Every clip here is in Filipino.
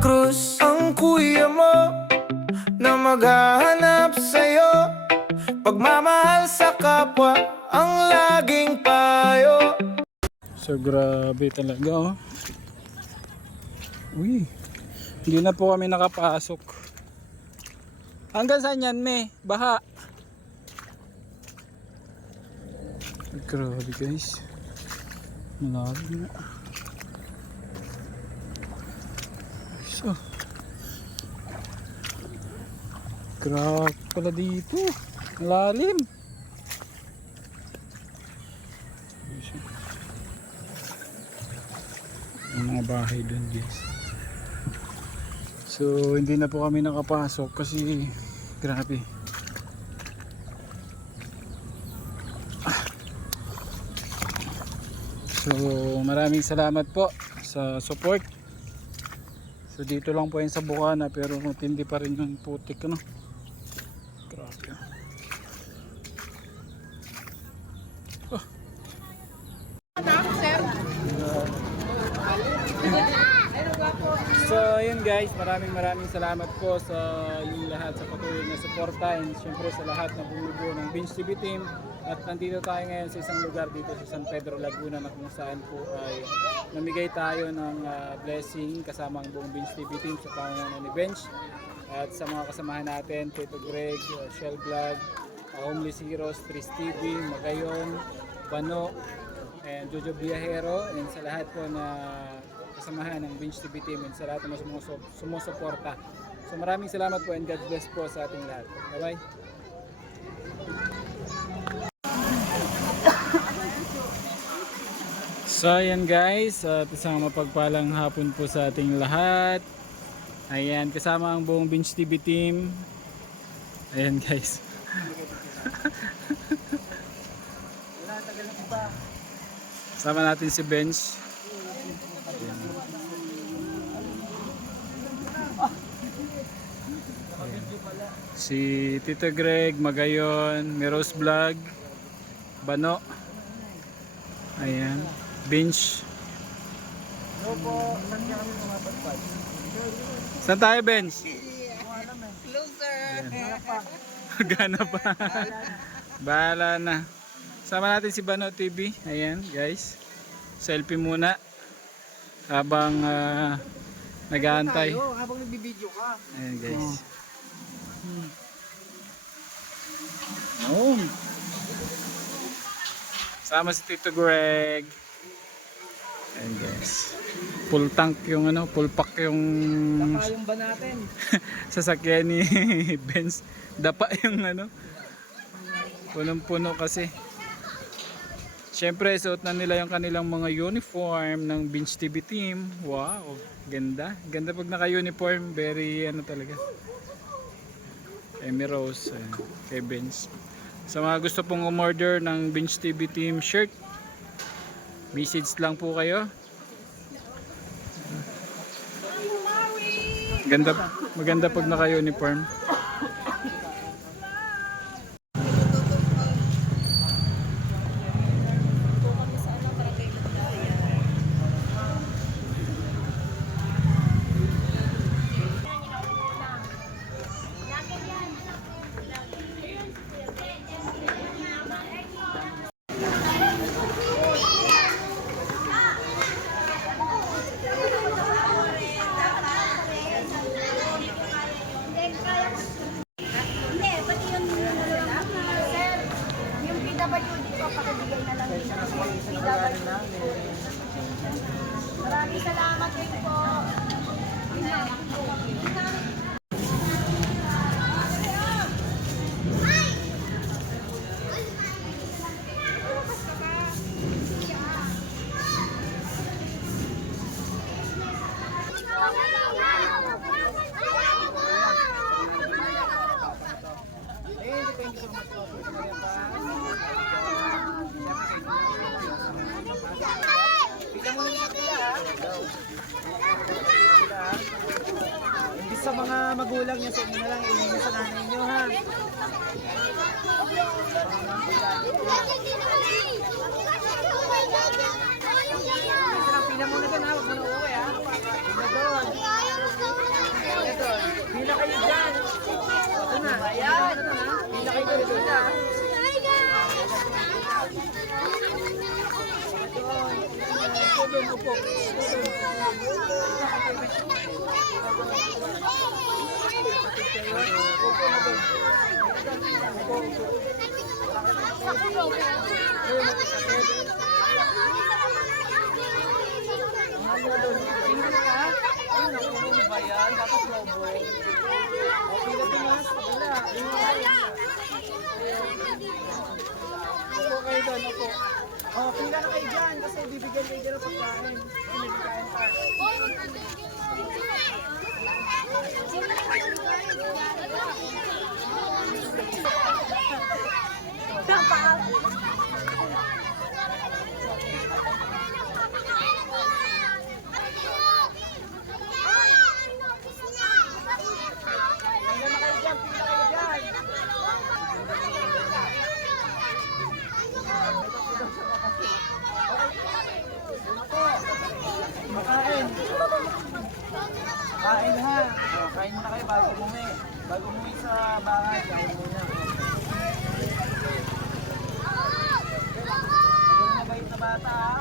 Cruz ang kuya mo na maghahanap sa'yo, pagmamahal sa kapwa ang laging payo. So grabe talaga oh. Uy, hindi na po kami nakapasok. Hanggang saan yan, me? Baha. Grabe guys. Malalim na. So, grabe pala dito. Malalim. Ang mga bahay dun guys. So hindi na po kami nakapasok kasi grabe. So maraming salamat po sa support. So dito lang po yan sa Bukana pero matindi pa rin yung putik ano. Grabe. So yun guys, maraming salamat po sa inyong lahat sa patuloy na suporta and syempre sa lahat na bumubuo ng Bench TV team. At nandito tayo ngayon sa isang lugar dito sa San Pedro, Laguna na kung saan po ay namigay tayo ng blessing kasama ang buong Bench TV team sa pamamagitan ni Bench at sa mga kasamahan natin, Tito Greg, Shell Vlog, Homeless Heroes, Tris TV, Magayon, Bano, and Jojo Biahero, and sa lahat po na kasamahan ng Bench TV team and sa lahat na sumusuporta. So maraming salamat po and God bless po sa ating lahat. Bye bye. So ayan guys, at isang mapagpalang hapon po sa ating lahat. Ayan, kasama ang buong Bench TV team. Ayan guys. Sama natin si Bench. Si Tito Greg, Magayon, Miros Vlog, Bano. Ayan, Bench. Saan tayo, Bench? Closer. Gana pa. Bahala na. Sama natin si Bano TV. Ayan, guys. Selfie muna. Habang nag-aantay. Habang nagbibideo ka. Ayan, guys. Oh. Sama si Tito Greg. Ayan guys. Full tank yung ano, full pack yung Baka yung ba natin? sasakyan ni Benz. Dapa yung ano. Punong-puno kasi. Siyempre suot na nila yung kanilang mga uniform ng Bench TV team. Wow, ganda. Ganda pag naka-uniform, very ano talaga. Amy Rose, ayan, kay Bench. Sa mga gusto pong umorder ng Bench TV team shirt, message lang po kayo. Ganda, maganda pag naka-uniform. Maraming salamat din po. Imbis sa mga magulang niya, sa inyo na lang, ilingin sa nanay niyo ha. Pila muna doon ha, huwag mo na uwi ha. Tingnan doon. Tingnan doon. Pila kayo dyan. Ito na. Ayan. Pila kayo doon. Ito na. Upo doon, upo. Tingnan ka. Ay, naku, ba yan? Dapat lobo. Pila Pinas. Wala. Upo kayo doon, upo. Oh, pila na kayo dyan kasi bibigyan kayo dyan ng pagkain. May pagkain pa. Pila na kayo dyan, pila kayo dyan. Makain. Kain ha. Oh, kain muna kayo bago umuwi. Bago umuwi sa bahay, kain muna. Magaling na bait na bata ha.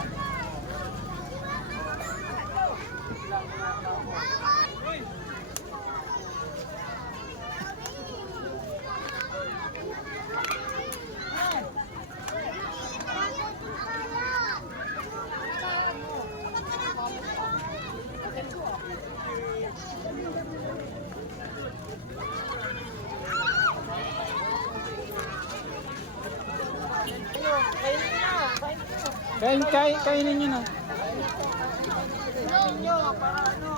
Kainin nyo na. Ninyo, para ano?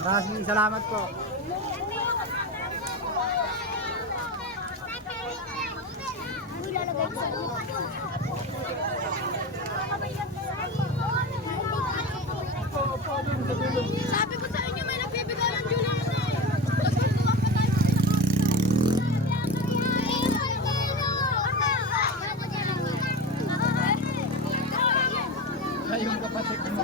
Maraming salamat po. Sabi ko sa inyo, may nagbibigay ng Julian eh. Yung kapatid mo.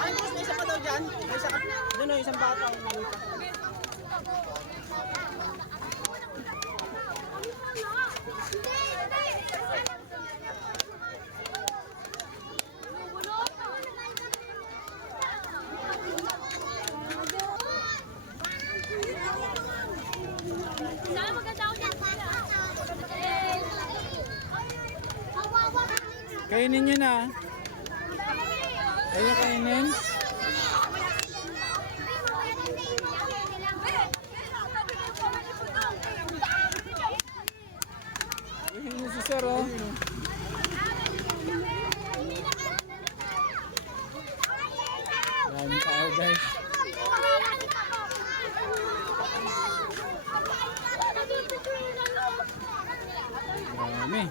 Ay, boss, may isa pa daw dyan. May isa ka. Doon o, isang bata. Kainin nyo na. Ayaw kainin. Kainin nyo si Sir, oh. Yan tao, guys. Dami.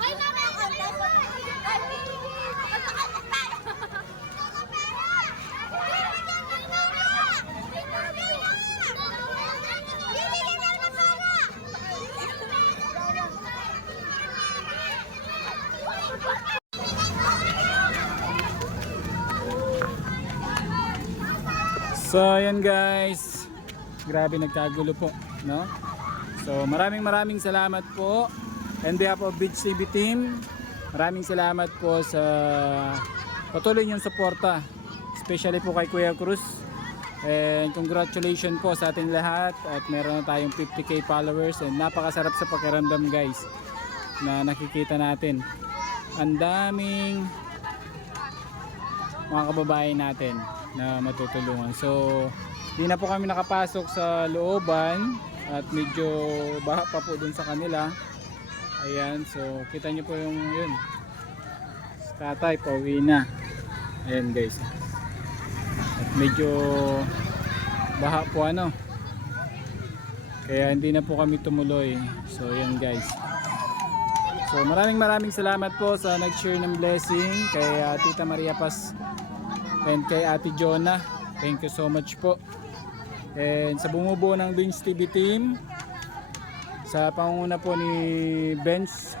Ay, mama, So ayan guys, grabe nagkagulo po, no? So maraming salamat po on behalf of Beach TV team. Maraming salamat po sa patuloy niyong suporta, especially po kay Kuya Cruz. And congratulations po sa ating lahat at meron na tayong 50k followers and napakasarap sa pakiramdam guys na nakikita natin ang daming mga kababayan natin na matutulungan. So di na po kami nakapasok sa looban at medyo baha pa po dun sa kanila. Ayan, so kita nyo po yung yun, tatay pauwi na. Ayan guys, at medyo baha po ano, kaya hindi na po kami tumuloy. So ayan guys, so maraming salamat po sa nag-share ng blessing kay Tita Maria Paz and kay Ate Jonah. Thank you so much po. And sa bumubuo ng Beach TV team, sa pangunguna po ni Benz,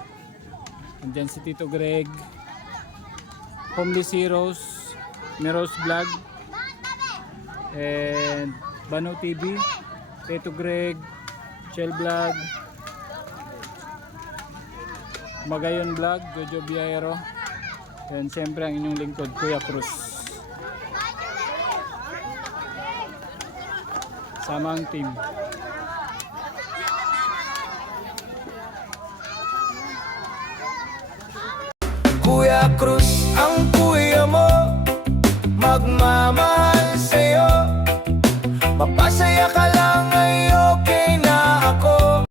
andyan si Tito Greg, Homeless Heroes, Meros Vlog, and Bano TV, Tito Greg, Chel Vlog, Magayon Vlog, Jojo Biaero, and siyempre ang inyong lingkod, Kuya Cruz. Sama ang team. Kuya Cruz, ang kuya mo, magmamahal sa'yo, mapasaya ka lang.